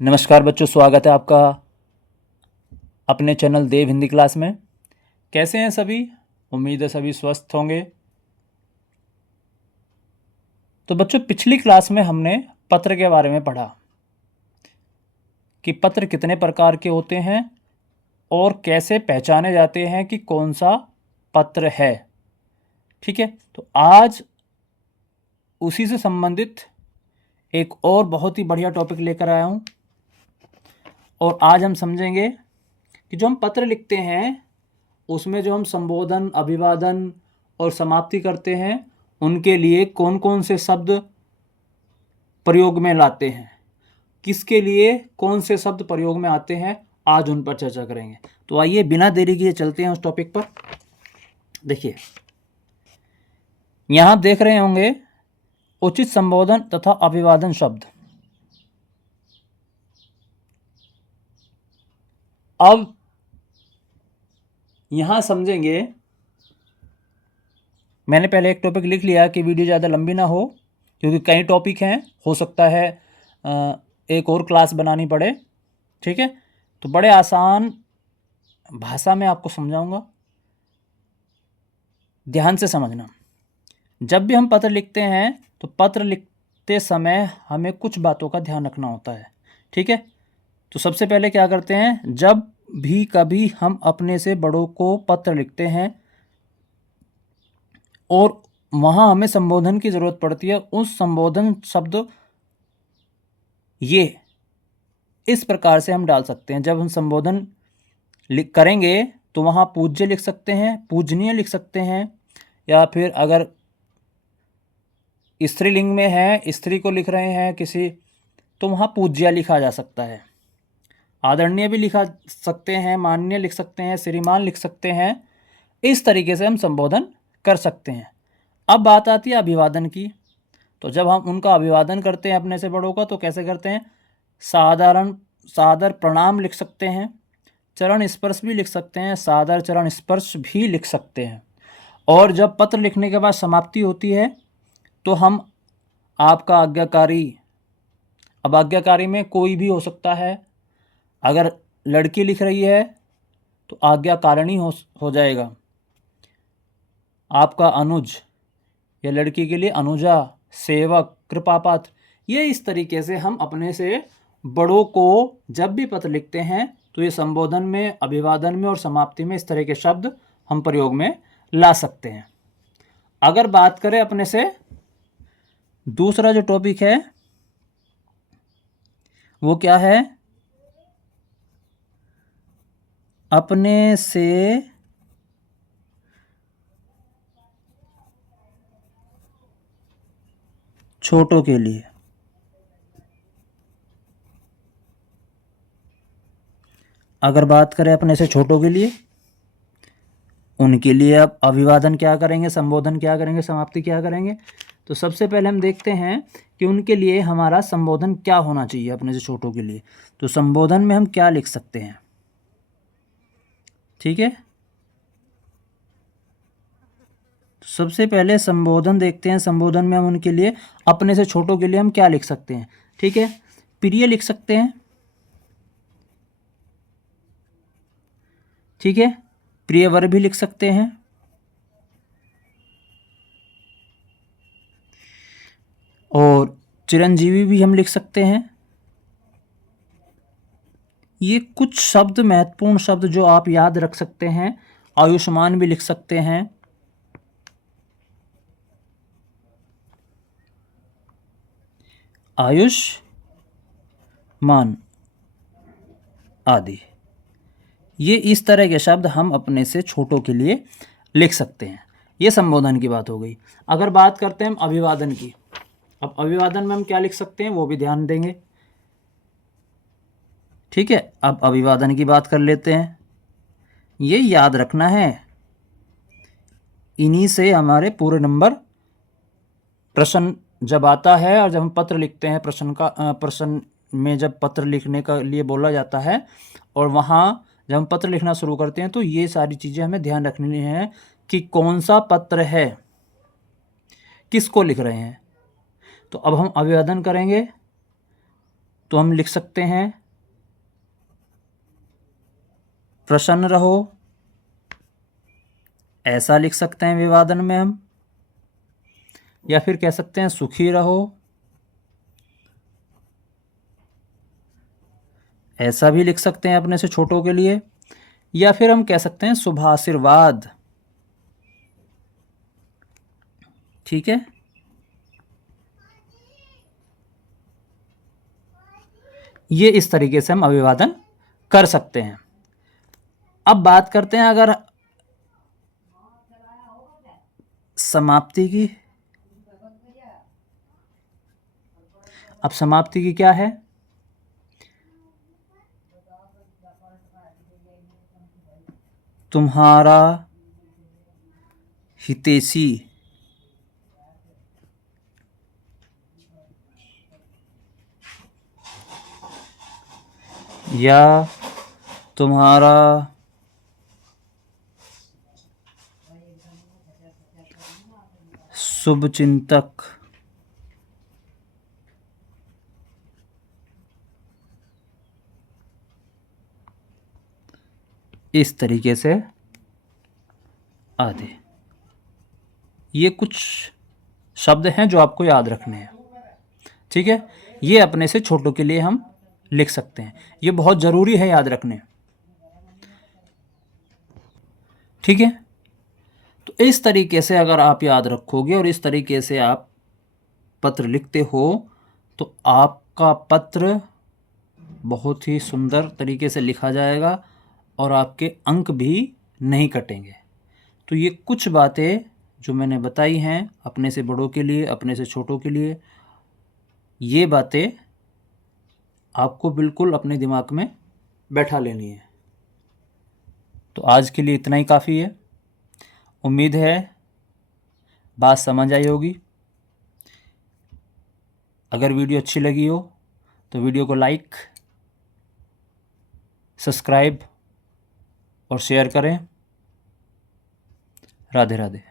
नमस्कार बच्चों, स्वागत है आपका अपने चैनल देव हिंदी क्लास में। कैसे हैं सभी? उम्मीद है सभी स्वस्थ होंगे। तो बच्चों, पिछली क्लास में हमने पत्र के बारे में पढ़ा कि पत्र कितने प्रकार के होते हैं और कैसे पहचाने जाते हैं कि कौन सा पत्र है। ठीक है, तो आज उसी से संबंधित एक और बहुत ही बढ़िया टॉपिक लेकर आया हूँ और आज हम समझेंगे कि जो हम पत्र लिखते हैं उसमें जो हम संबोधन, अभिवादन और समाप्ति करते हैं उनके लिए कौन कौन से शब्द प्रयोग में लाते हैं, किसके लिए कौन से शब्द प्रयोग में आते हैं, आज उन पर चर्चा करेंगे। तो आइए बिना देरी किए चलते हैं उस टॉपिक पर। देखिए, यहां आप देख रहे होंगे उचित संबोधन तथा अभिवादन शब्द। अब यहां समझेंगे, मैंने पहले एक टॉपिक लिख लिया कि वीडियो ज़्यादा लंबी ना हो, क्योंकि कई टॉपिक हैं, हो सकता है एक और क्लास बनानी पड़े। ठीक है, तो बड़े आसान भाषा में आपको समझाऊंगा, ध्यान से समझना। जब भी हम पत्र लिखते हैं तो पत्र लिखते समय हमें कुछ बातों का ध्यान रखना होता है। ठीक है, तो सबसे पहले क्या करते हैं, जब भी कभी हम अपने से बड़ों को पत्र लिखते हैं और वहाँ हमें संबोधन की ज़रूरत पड़ती है, उस संबोधन शब्द ये इस प्रकार से हम डाल सकते हैं। जब हम संबोधन करेंगे तो वहाँ पूज्य लिख सकते हैं, पूजनीय लिख सकते हैं, या फिर अगर स्त्रीलिंग में है, स्त्री को लिख रहे हैं किसी, तो वहाँ पूज्य लिखा जा सकता है। आदरणीय भी लिखा सकते हैं, माननीय लिख सकते हैं, श्रीमान लिख सकते हैं। इस तरीके से हम संबोधन कर सकते हैं। अब बात आती है अभिवादन की। तो जब हम उनका अभिवादन करते हैं अपने से बड़ों का, तो कैसे करते हैं, सादर प्रणाम लिख सकते हैं, चरण स्पर्श भी लिख सकते हैं, सादर चरण स्पर्श भी लिख सकते हैं। और जब पत्र लिखने के बाद समाप्ति होती है तो हम आपका आज्ञाकारी, अब आज्ञाकारी में कोई भी हो सकता है। अगर लड़की लिख रही है तो आज्ञाकारिणी हो जाएगा। आपका अनुज, या लड़की के लिए अनुजा, सेवक, कृपापात्र, ये इस तरीके से हम अपने से बड़ों को जब भी पत्र लिखते हैं तो ये संबोधन में, अभिवादन में और समाप्ति में इस तरह के शब्द हम प्रयोग में ला सकते हैं। अगर बात करें अपने से दूसरा जो टॉपिक है वो क्या है, अपने से छोटों के लिए। अगर बात करें अपने से छोटों के लिए, उनके लिए अब अभिवादन क्या करेंगे, संबोधन क्या करेंगे, समाप्ति क्या करेंगे। तो सबसे पहले हम देखते हैं कि उनके लिए हमारा संबोधन क्या होना चाहिए अपने से छोटों के लिए। तो संबोधन में हम क्या लिख सकते हैं, ठीक है। तो सबसे पहले संबोधन देखते हैं। संबोधन में हम उनके लिए, अपने से छोटों के लिए हम क्या लिख सकते हैं, ठीक है। प्रिय लिख सकते हैं, ठीक है। प्रियवर भी लिख सकते हैं, और चिरंजीवी भी हम लिख सकते हैं। ये कुछ शब्द, महत्वपूर्ण शब्द जो आप याद रख सकते हैं। आयुष्मान भी लिख सकते हैं, आयुष्मान आदि। ये इस तरह के शब्द हम अपने से छोटों के लिए लिख सकते हैं। ये संबोधन की बात हो गई। अगर बात करते हैं हम अभिवादन की, अब अभिवादन में हम क्या लिख सकते हैं वो भी ध्यान देंगे, ठीक है। अब अभिवादन की बात कर लेते हैं। ये याद रखना है, इन्हीं से हमारे पूरे नंबर, प्रश्न जब आता है और जब हम पत्र लिखते हैं, प्रश्न में जब पत्र लिखने का लिए बोला जाता है और वहाँ जब हम पत्र लिखना शुरू करते हैं तो ये सारी चीज़ें हमें ध्यान रखनी है कि कौन सा पत्र है, किसको लिख रहे हैं। तो अब हम अभिवादन करेंगे तो हम लिख सकते हैं प्रसन्न रहो, ऐसा लिख सकते हैं विवादन में हम, या फिर कह सकते हैं सुखी रहो, ऐसा भी लिख सकते हैं अपने से छोटों के लिए, या फिर हम कह सकते हैं शुभाशीर्वाद। ठीक है, ये इस तरीके से हम अभिवादन कर सकते हैं। अब बात करते हैं अगर समाप्ति की। अब समाप्ति की क्या है? तुम्हारा हितैषी, या तुम्हारा शुभचिंतक, इस तरीके से आदि। ये कुछ शब्द हैं जो आपको याद रखने हैं। ठीक है, ये अपने से छोटों के लिए हम लिख सकते हैं, ये बहुत ज़रूरी है याद रखने। ठीक है, तो इस तरीके से अगर आप याद रखोगे और इस तरीके से आप पत्र लिखते हो तो आपका पत्र बहुत ही सुंदर तरीके से लिखा जाएगा और आपके अंक भी नहीं कटेंगे। तो ये कुछ बातें जो मैंने बताई हैं अपने से बड़ों के लिए, अपने से छोटों के लिए, ये बातें आपको बिल्कुल अपने दिमाग में बैठा लेनी है। तो आज के लिए इतना ही काफ़ी है। उम्मीद है बात समझ आई होगी। अगर वीडियो अच्छी लगी हो तो वीडियो को लाइक, सब्सक्राइब और शेयर करें। राधे राधे।